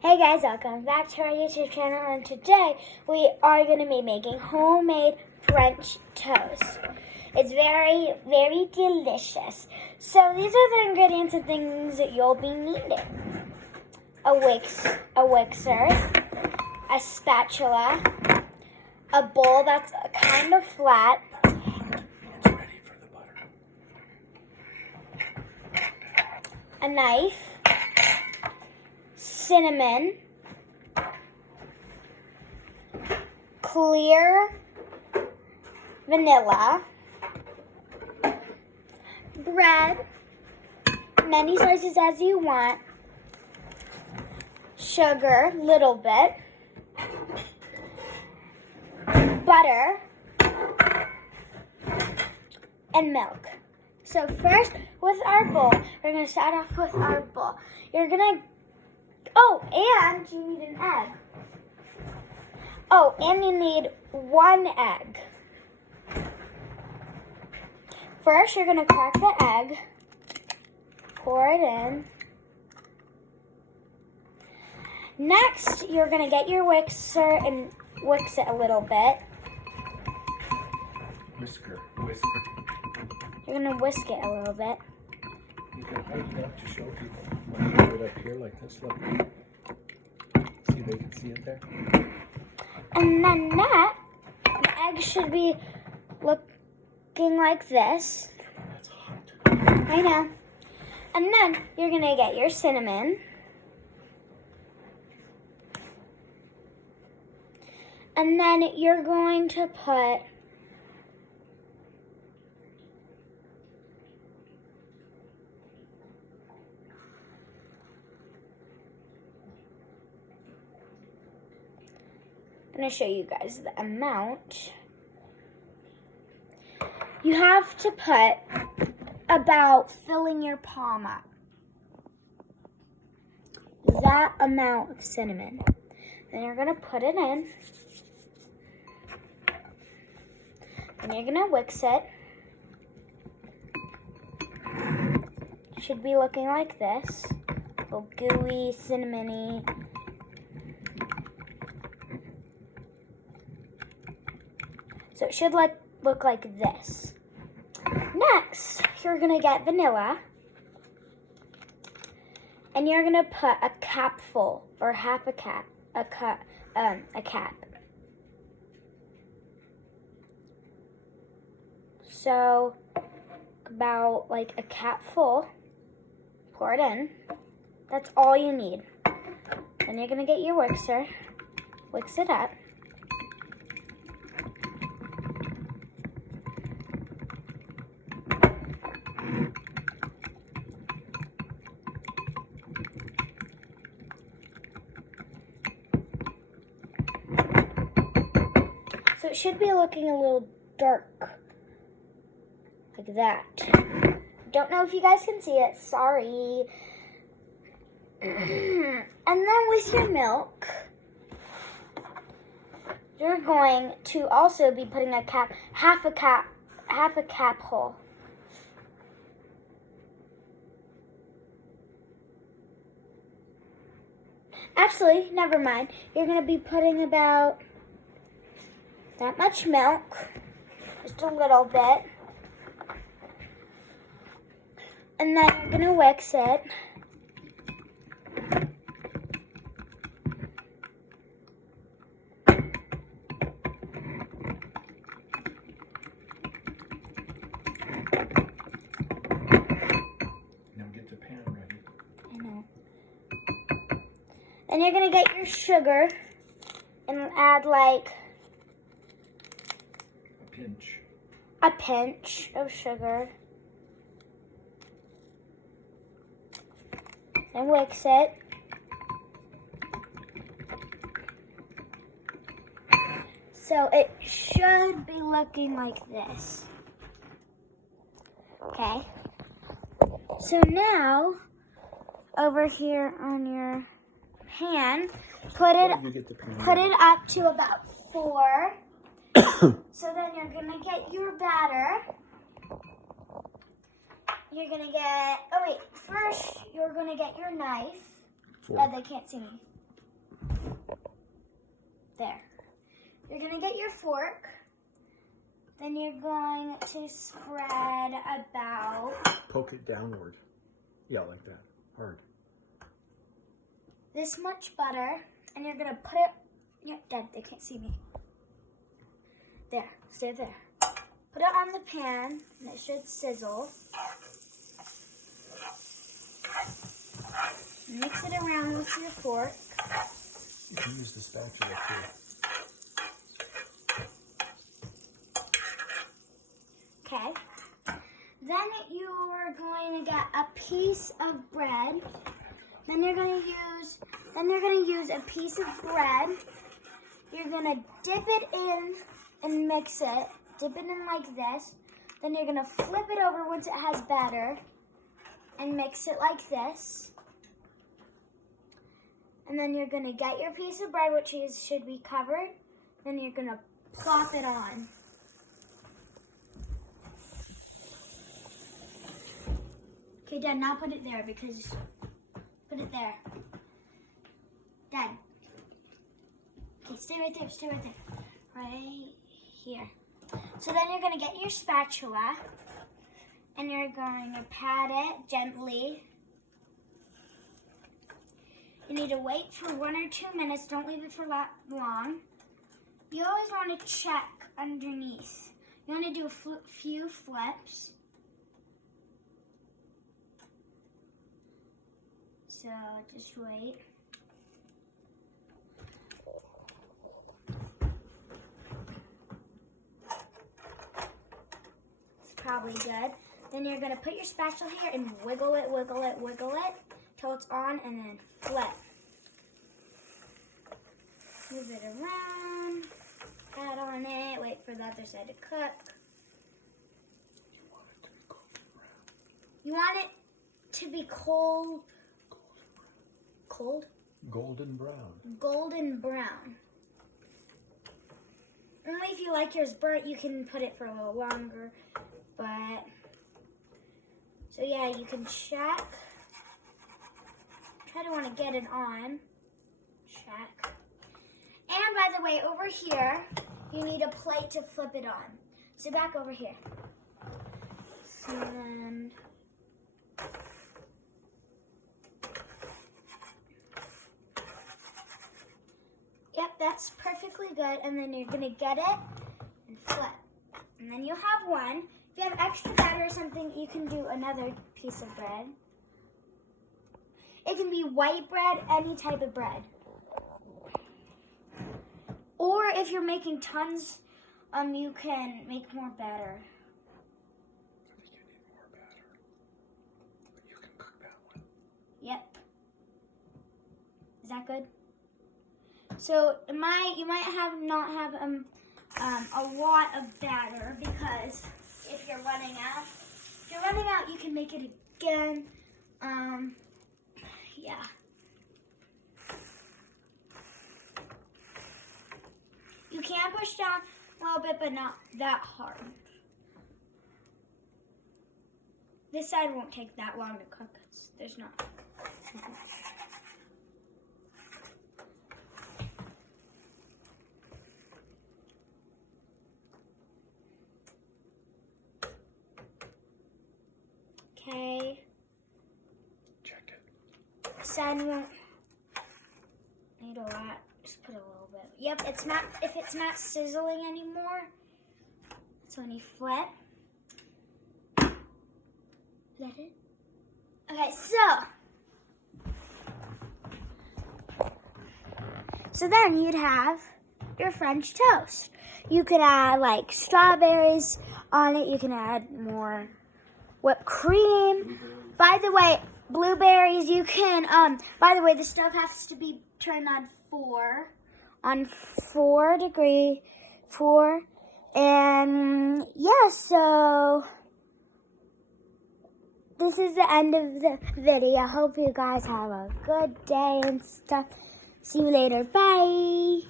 Hey guys, welcome back to our YouTube channel, and today we are going to be making homemade French toast. It's very, very delicious. So these are the ingredients and things that you'll be needing. A mixer, a spatula, a bowl that's kind of flat, Ready for the butter. a knife, cinnamon, clear vanilla, bread, many slices as you want, sugar, little bit, butter, and milk. So first, with our bowl, we're going to start off with our bowl. You're going to, and you need an egg. Oh, and you need one egg. First, you're going to crack the egg, pour it in. Next, you're going to get your whisker and whisk it a little bit. Whisker. You're going to whisk it a little bit. You can hold it up to show people. When you put it up here like this, look. See, they can see it there. And then the egg should be looking like this. That's hot. I know. And then you're going to get your cinnamon. And then you're going to put I'm going to show you guys the amount. You have to put about filling your palm up. That amount of cinnamon. Then you're going to put it in. And you're going to whisk it. Should be looking like this. A little gooey, cinnamony. So it should look like this. Next, you're going to get vanilla. And you're going to put a capful or half a cap, a cap. So about like a cap full. Pour it in. That's all you need. Then you're going to get your whisker. Whisk it up. So it should be looking a little dark, like that. Don't know if you guys can see it, sorry. And then with your milk, you're going to also be putting a cap, half a cap whole. Actually, never mind. You're going to be putting about that much milk, just a little bit. And then you're going to whisk it. Now get the pan ready. I know. Then you're going to get your sugar and add like a pinch of sugar. Then whisk it. So it should be looking like this. Okay. So now, over here on your pan, put it up to about 4. So then you're gonna get your batter. You're gonna get, first you're gonna get your knife. Fork. They can't see me. There. You're going to get your fork. Then you're going to spread about... Poke it downward. Yeah, like that. Hard. This much butter. And you're going to put it... Yeah, Dad, they can't see me. There. Stay there. Put it on the pan, and it should sizzle. Mix it around with your fork. You can use the spatula too. Okay. Then you're going to get a piece of bread. Then you're going to use a piece of bread. You're going to dip it in and mix it. Dip it in like this. Then you're going to flip it over once it has batter and mix it like this. And then you're going to get your piece of bread, which should be covered. Then you're going to plop it on. Okay, Dad, now put it there because... Put it there. Dad. Okay, stay right there, stay right there. Right here. So then you're going to get your spatula and you're going to pat it gently. You need to wait for 1 or 2 minutes. Don't leave it for that long. You always want to check underneath. You want to do a few flips. So just wait. It's probably good. Then you're going to put your spatula here and wiggle it, wiggle it, wiggle it till it's on, and then flip. Move it around, pat on it, wait for the other side to cook. You want it to be cold. Cold? Golden brown. Golden brown. Only if you like yours burnt, you can put it for a little longer. But, so yeah, you can check. Try to want to get it on. Check. And by the way, over here, you need a plate to flip it on. So back over here. And yep, that's perfectly good. And then you're going to get it and flip. And then you'll have one. If you have extra batter or something, you can do another piece of bread. It can be white bread, any type of bread. Or if you're making tons, you can make more batter. I think you need more batter. But you can cook that one. Yep. Is that good? So you might not have a lot of batter because if you're running out. If you're running out, you can make it again. Yeah. You can push down a little bit, but not that hard. This side won't take that long to cook. There's not. Okay. Check it. Side won't need a lot. Just put a little bit. Yep, it's not. If it's not sizzling anymore, that's when you flip. Is that it? Okay, so then you'd have your French toast. You could add like strawberries on it. You can add more whipped cream. By the way, blueberries, you can, by the way, the stove has to be turned on 4 degrees, and yeah, so this is the end of the video. I hope you guys have a good day and stuff. See you later. Bye.